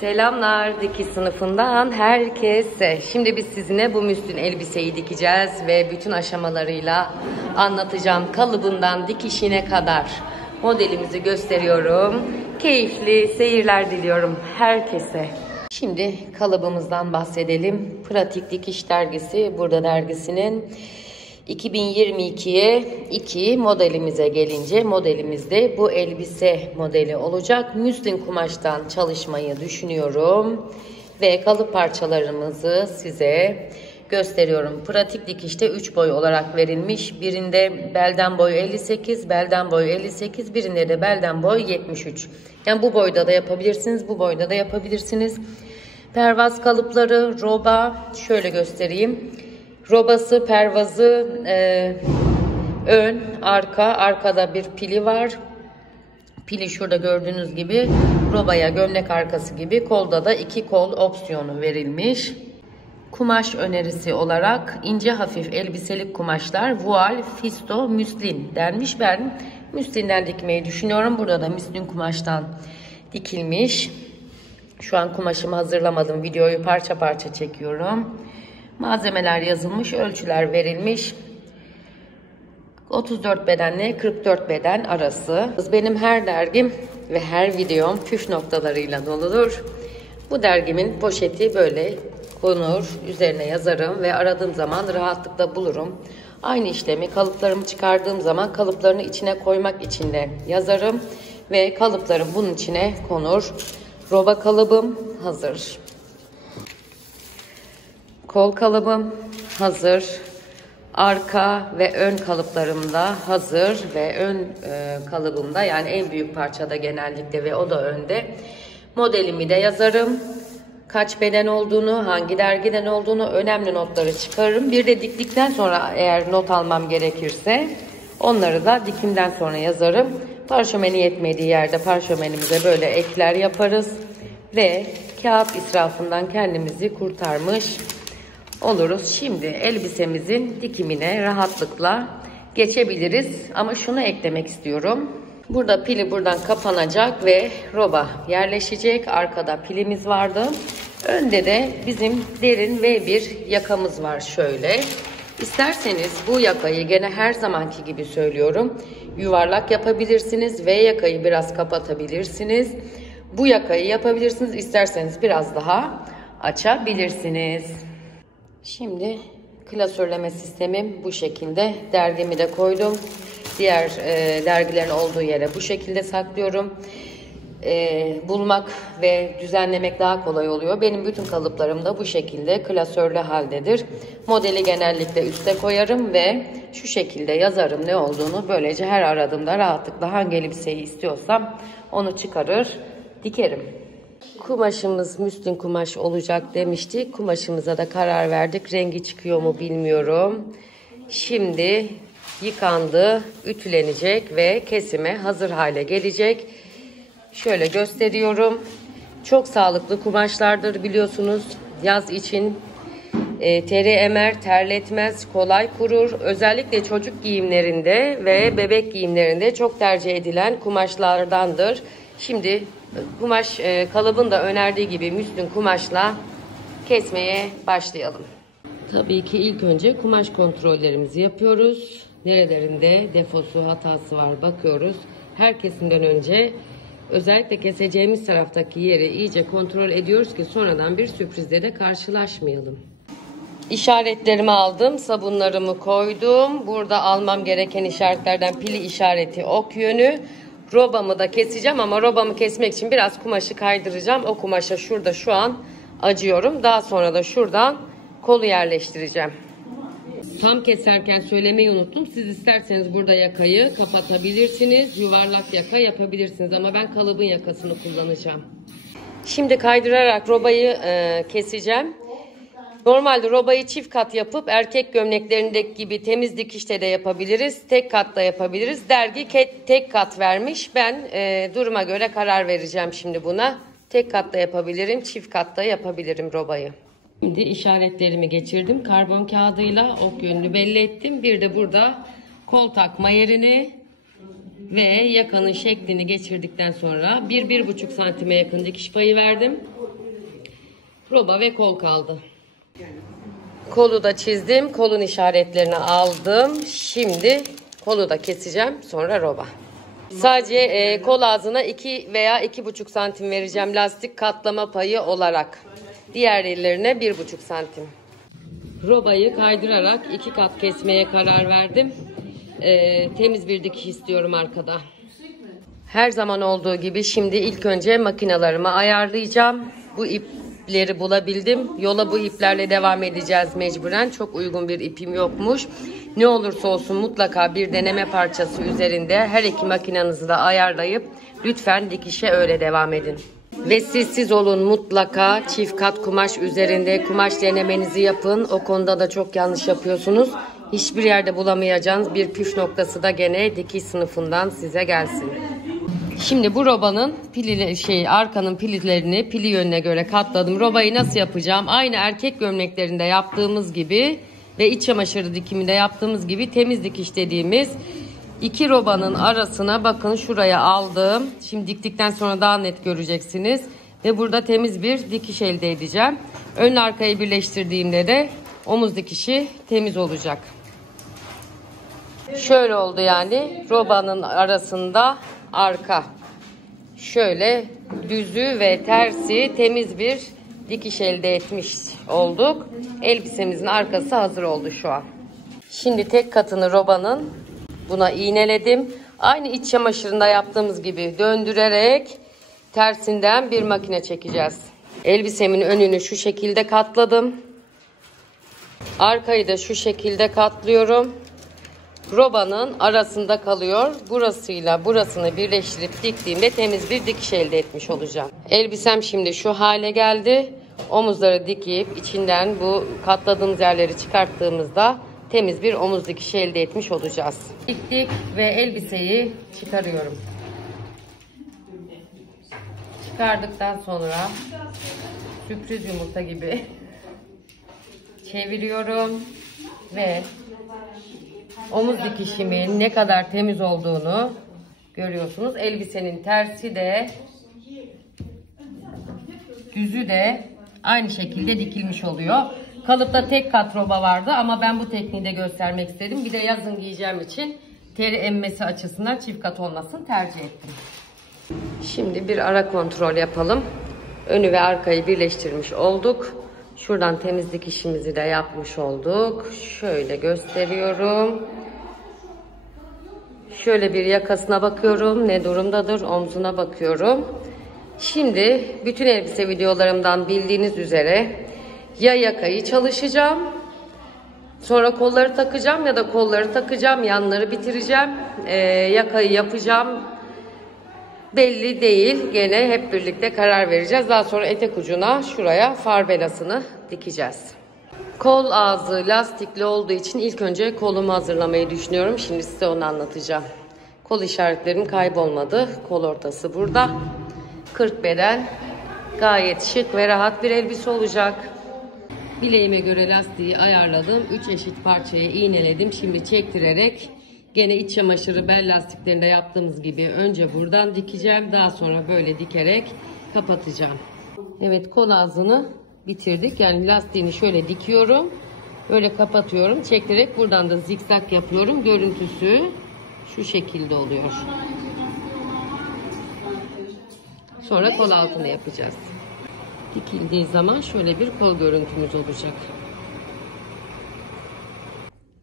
Selamlar dikiş sınıfından herkese. Şimdi biz sizinle bu müslin elbiseyi dikeceğiz ve bütün aşamalarıyla anlatacağım. Kalıbından dikişine kadar modelimizi gösteriyorum. Keyifli seyirler diliyorum herkese. Şimdi kalıbımızdan bahsedelim. Pratik Dikiş Dergisi, burada dergisinin 2022'ye 2 modelimize gelince, modelimizde bu elbise modeli olacak. Müslin kumaştan çalışmayı düşünüyorum ve kalıp parçalarımızı size gösteriyorum. Pratik dikişte 3 boy olarak verilmiş. Birinde belden boyu 58, belden boyu 58, birinde de belden boy 73. Yani bu boyda da yapabilirsiniz, bu boyda da yapabilirsiniz. Pervaz kalıpları, roba şöyle göstereyim. Robası, pervazı, ön, arka, arkada bir pili var. Pili şurada gördüğünüz gibi robaya gömlek arkası gibi, kolda da 2 kol opsiyonu verilmiş. Kumaş önerisi olarak ince hafif elbiselik kumaşlar, vual, fisto, müslin denmiş. Ben müslinden dikmeyi düşünüyorum. Burada da müslin kumaştan dikilmiş. Şu an kumaşımı hazırlamadım. Videoyu parça parça çekiyorum. Malzemeler yazılmış, ölçüler verilmiş. 34 bedenle 44 beden arası. Benim her dergim ve her videom püf noktalarıyla doludur. Bu dergimin poşeti böyle konur, üzerine yazarım ve aradığım zaman rahatlıkla bulurum. Aynı işlemi kalıplarımı çıkardığım zaman kalıplarını içine koymak için de yazarım ve kalıplarım bunun içine konur. Roba kalıbım hazır. Kol kalıbım hazır. Arka ve ön kalıplarım da hazır ve ön kalıbımda, yani en büyük parçada genellikle ve o da önde. Modelimi de yazarım. Kaç beden olduğunu, hangi dergiden olduğunu, önemli notları çıkarırım. Bir de diktikten sonra eğer not almam gerekirse onları da dikimden sonra yazarım. Parşömeni yetmediği yerde parşömenimize böyle ekler yaparız ve kağıt israfından kendimizi kurtarmış oluruz. Şimdi elbisemizin dikimine rahatlıkla geçebiliriz. Ama şunu eklemek istiyorum. Burada pili buradan kapanacak ve roba yerleşecek. Arkada pilimiz vardı. Önde de bizim derin V1 yakamız var şöyle. İsterseniz bu yakayı gene her zamanki gibi söylüyorum, yuvarlak yapabilirsiniz. V yakayı biraz kapatabilirsiniz. Bu yakayı yapabilirsiniz. İsterseniz biraz daha açabilirsiniz. Şimdi klasörleme sistemim bu şekilde. Dergimi de koydum. Diğer dergilerin olduğu yere bu şekilde saklıyorum. Bulmak ve düzenlemek daha kolay oluyor. Benim bütün kalıplarım da bu şekilde klasörlü haldedir. Modeli genellikle üste koyarım ve şu şekilde yazarım ne olduğunu. Böylece her aradığımda rahatlıkla hangi elbiseyi istiyorsam onu çıkarır, dikerim. Kumaşımız müslin kumaş olacak demiştik. Kumaşımıza da karar verdik. Rengi çıkıyor mu bilmiyorum. Şimdi yıkandı, ütülenecek ve kesime hazır hale gelecek. Şöyle gösteriyorum. Çok sağlıklı kumaşlardır biliyorsunuz. Yaz için teri emer, terletmez, kolay kurur. Özellikle çocuk giyimlerinde ve bebek giyimlerinde çok tercih edilen kumaşlardandır. Şimdi kumaş kalıbın da önerdiği gibi müslin kumaşla kesmeye başlayalım. Tabii ki ilk önce kumaş kontrollerimizi yapıyoruz. Nerelerinde defosu, hatası var bakıyoruz. Her kesimden önce özellikle keseceğimiz taraftaki yeri iyice kontrol ediyoruz ki sonradan bir sürprizle de karşılaşmayalım. İşaretlerimi aldım, sabunlarımı koydum. Burada almam gereken işaretlerden pili işareti, ok yönü. Robamı da keseceğim ama robamı kesmek için biraz kumaşı kaydıracağım. O kumaşa şurada şu an acıyorum. Daha sonra da şuradan kolu yerleştireceğim. Tam keserken söylemeyi unuttum. Siz isterseniz burada yakayı kapatabilirsiniz. Yuvarlak yaka yapabilirsiniz ama ben kalıbın yakasını kullanacağım. Şimdi kaydırarak robayı keseceğim. Normalde robayı çift kat yapıp erkek gömleklerindeki gibi temiz dikişte de yapabiliriz. Tek kat da yapabiliriz. Dergi tek kat vermiş. Ben duruma göre karar vereceğim şimdi buna. Tek kat da yapabilirim, çift kat da yapabilirim robayı. Şimdi işaretlerimi geçirdim. Karbon kağıdıyla ok yönünü belli ettim. Bir de burada kol takma yerini ve yakanın şeklini geçirdikten sonra 1-1,5 santime yakın dikiş payı verdim. Roba ve kol kaldı. Kolu da çizdim. Kolun işaretlerini aldım. Şimdi kolu da keseceğim. Sonra roba. Sadece kol ağzına 2 veya 2,5 santim vereceğim lastik katlama payı olarak. Diğer yerlerine 1,5 santim. Robayı kaydırarak 2 kat kesmeye karar verdim. Temiz bir dikiş istiyorum arkada. Her zaman olduğu gibi şimdi ilk önce makinalarımı ayarlayacağım. Bu ipleri bulabildim. Yola bu iplerle devam edeceğiz mecburen. Çok uygun bir ipim yokmuş. Ne olursa olsun mutlaka bir deneme parçası üzerinde her iki makinanızı da ayarlayıp lütfen dikişe öyle devam edin. Ve siz olun, mutlaka çift kat kumaş üzerinde kumaş denemenizi yapın. O konuda da çok yanlış yapıyorsunuz. Hiçbir yerde bulamayacağınız bir püf noktası da gene dikiş sınıfından size gelsin. Şimdi bu robanın arkanın pililerini pili yönüne göre katladım. Robayı nasıl yapacağım? Aynı erkek gömleklerinde yaptığımız gibi ve iç çamaşırı dikiminde yaptığımız gibi temiz dikiş dediğimiz iki robanın arasına bakın şuraya aldım. Şimdi diktikten sonra daha net göreceksiniz. Ve burada temiz bir dikiş elde edeceğim. Ön arkayı birleştirdiğimde de omuz dikişi temiz olacak. Şöyle oldu yani robanın arasında arka. Şöyle düzü ve tersi temiz bir dikiş elde etmiş olduk. Elbisemizin arkası hazır oldu şu an. Şimdi tek katını robanın buna iğneledim. Aynı iç çamaşırında yaptığımız gibi döndürerek tersinden bir makine çekeceğiz. Elbisemin önünü şu şekilde katladım. Arkayı da şu şekilde katlıyorum. Robanın arasında kalıyor. Burasıyla burasını birleştirip diktiğimde temiz bir dikiş elde etmiş olacağım. Elbisem şimdi şu hale geldi. Omuzları dikip içinden bu katladığımız yerleri çıkarttığımızda temiz bir omuz dikişi elde etmiş olacağız. Diktik ve elbiseyi çıkarıyorum. Çıkardıktan sonra sürpriz yumurta gibi çeviriyorum ve omuz dikişimin ne kadar temiz olduğunu görüyorsunuz. Elbisenin tersi de düzü de aynı şekilde dikilmiş oluyor. Kalıpta tek kat roba vardı ama ben bu tekniği de göstermek istedim. Bir de yazın giyeceğim için teri emmesi açısından çift kat olmasını tercih ettim. Şimdi bir ara kontrol yapalım. Önü ve arkayı birleştirmiş olduk. Şuradan temizlik işimizi de yapmış olduk. Şöyle gösteriyorum. Şöyle bir yakasına bakıyorum. Ne durumdadır? Omzuna bakıyorum. Şimdi bütün elbise videolarımdan bildiğiniz üzere ya yakayı çalışacağım. Sonra kolları takacağım ya da kolları takacağım. Yanları bitireceğim. Yakayı yapacağım. Belli değil. Gene hep birlikte karar vereceğiz. Daha sonra etek ucuna şuraya far belasını dikeceğiz. Kol ağzı lastikli olduğu için ilk önce kolumu hazırlamayı düşünüyorum. Şimdi size onu anlatacağım. Kol işaretlerim kaybolmadı. Kol ortası burada. 40 beden. Gayet şık ve rahat bir elbise olacak. Bileğime göre lastiği ayarladım. 3 eşit parçaya iğneledim. Şimdi çektirerek gene iç çamaşırı bel lastiklerinde yaptığımız gibi önce buradan dikeceğim. Daha sonra böyle dikerek kapatacağım. Evet, kol ağzını bitirdik. Yani lastiğini şöyle dikiyorum. Böyle kapatıyorum. Çektirerek buradan da zikzak yapıyorum. Görüntüsü şu şekilde oluyor. Sonra kol altını yapacağız. Dikildiği zaman şöyle bir kol görüntümüz olacak.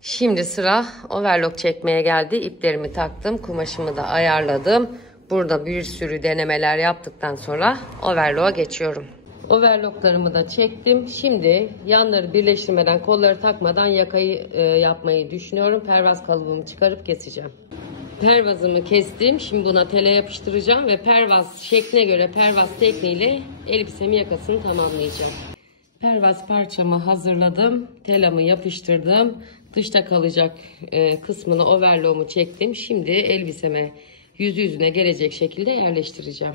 Şimdi sıra overlock çekmeye geldi. İplerimi taktım. Kumaşımı da ayarladım. Burada bir sürü denemeler yaptıktan sonra overlock'a geçiyorum. Overlocklarımı da çektim. Şimdi yanları birleştirmeden, kolları takmadan yakayı yapmayı düşünüyorum. Pervaz kalıbımı çıkarıp keseceğim. Pervazımı kestim. Şimdi buna tele yapıştıracağım ve pervaz şekline göre pervaz tekniğiyle elbisemin yakasını tamamlayacağım. Pervaz parçamı hazırladım. Telamı yapıştırdım. Dışta kalacak kısmını overlock'umu çektim. Şimdi elbiseme yüzüne gelecek şekilde yerleştireceğim.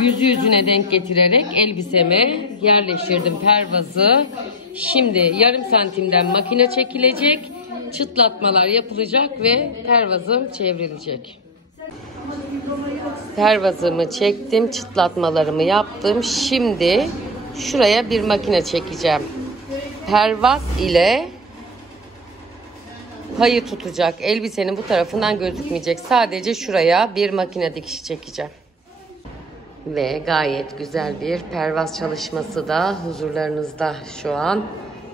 Yüzüne denk getirerek elbiseme yerleştirdim pervazı. Şimdi yarım santimden makine çekilecek. Çıtlatmalar yapılacak ve pervazım çevrilecek. Pervazımı çektim, çıtlatmalarımı yaptım. Şimdi şuraya bir makine çekeceğim. Pervaz ile payı tutacak. Elbisenin bu tarafından gözükmeyecek. Sadece şuraya bir makine dikişi çekeceğim. Ve gayet güzel bir pervaz çalışması da huzurlarınızda şu an.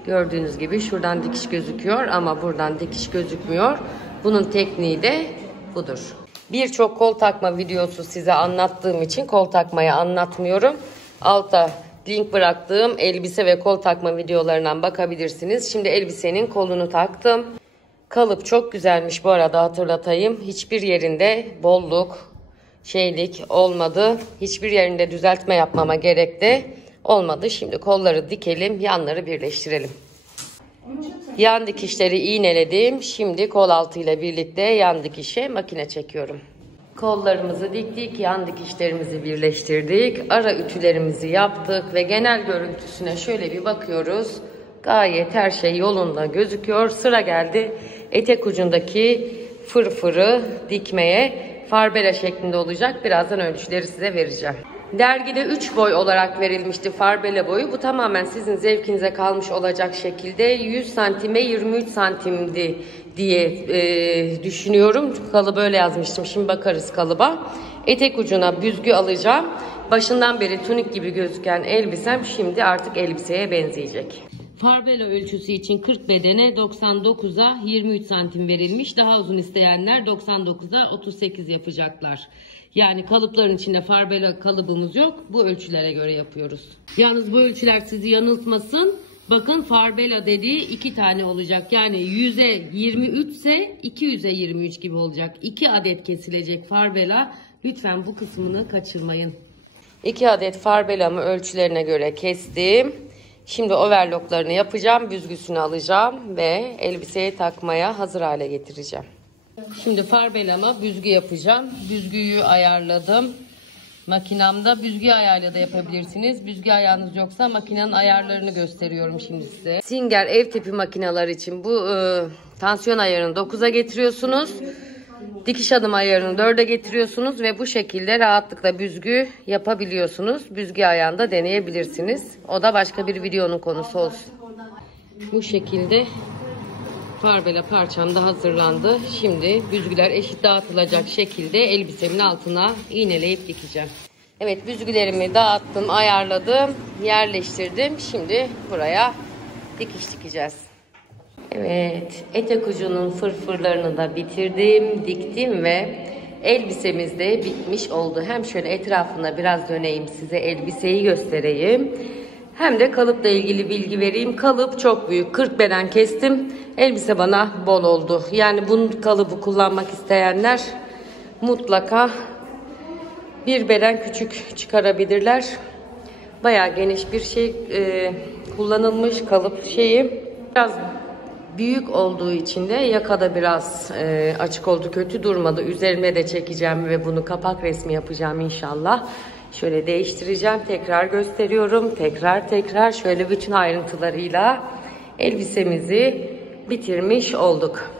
Gördüğünüz gibi şuradan dikiş gözüküyor ama buradan dikiş gözükmüyor. Bunun tekniği de budur. Birçok kol takma videosu size anlattığım için kol takmayı anlatmıyorum. Alta link bıraktığım elbise ve kol takma videolarından bakabilirsiniz. Şimdi elbisenin kolunu taktım. Kalıp çok güzelmiş bu arada, hatırlatayım. Hiçbir yerinde bolluk, şeylik olmadı. Hiçbir yerinde düzeltme yapmama gerek de olmadı. Şimdi kolları dikelim, yanları birleştirelim. Yan dikişleri iğneledim. Şimdi kol altı ile birlikte yan dikişe makine çekiyorum. Kollarımızı diktik, yan dikişlerimizi birleştirdik. Ara ütülerimizi yaptık ve genel görüntüsüne şöyle bir bakıyoruz. Gayet her şey yolunda gözüküyor. Sıra geldi etek ucundaki fırfırı dikmeye. Farbela şeklinde olacak. Birazdan ölçüleri size vereceğim. Dergide 3 boy olarak verilmişti farbela boyu. Bu tamamen sizin zevkinize kalmış olacak şekilde 100 santime 23 santimdi diye düşünüyorum. Kalıbı öyle yazmıştım. Şimdi bakarız kalıba. Etek ucuna büzgü alacağım. Başından beri tunik gibi gözüken elbisem şimdi artık elbiseye benzeyecek. Farbela ölçüsü için 40 bedene 99'a 23 santim verilmiş. Daha uzun isteyenler 99'a 38 yapacaklar. Yani kalıpların içinde farbela kalıbımız yok. Bu ölçülere göre yapıyoruz. Yalnız bu ölçüler sizi yanıltmasın. Bakın farbela dediği 2 tane olacak. Yani 100'e 23 ise 200'e 23 gibi olacak. 2 adet kesilecek farbela. Lütfen bu kısmını kaçırmayın. 2 adet farbelamı ölçülerine göre kestim. Şimdi overlocklarını yapacağım. Büzgüsünü alacağım ve elbiseye takmaya hazır hale getireceğim. Şimdi farbelama büzgü yapacağım. Büzgüyü ayarladım. Makinamda büzgü ayarla da yapabilirsiniz. Büzgü ayağınız yoksa makinenin ayarlarını gösteriyorum şimdi size. Singer ev tipi makineler için bu tansiyon ayarını 9'a getiriyorsunuz. Dikiş adım ayarını 4'e getiriyorsunuz ve bu şekilde rahatlıkla büzgü yapabiliyorsunuz. Büzgü ayağında deneyebilirsiniz. O da başka bir videonun konusu olsun. Bu şekilde farbela parçam da hazırlandı. Şimdi büzgüler eşit dağıtılacak şekilde elbisemin altına iğneleyip dikeceğim. Evet, büzgülerimi dağıttım, ayarladım, yerleştirdim. Şimdi buraya dikiş dikeceğiz. Evet, etek ucunun fırfırlarını da bitirdim, diktim ve elbisemiz de bitmiş oldu. Hem şöyle etrafına biraz döneyim, size elbiseyi göstereyim. Hem de kalıpla ilgili bilgi vereyim. Kalıp çok büyük, 40 beden kestim. Elbise bana bol oldu. Yani bu kalıbı kullanmak isteyenler mutlaka bir beden küçük çıkarabilirler. Bayağı geniş bir şey kullanılmış kalıp şeyi. Biraz büyük olduğu için de yakada biraz açık oldu, kötü durmadı. Üzerime de çekeceğim ve bunu kapak resmi yapacağım inşallah. Şöyle değiştireceğim, tekrar gösteriyorum. Tekrar şöyle bütün ayrıntılarıyla elbisemizi bitirmiş olduk.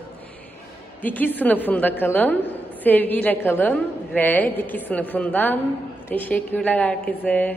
Dikiş sınıfında kalın, sevgiyle kalın ve dikiş sınıfından teşekkürler herkese.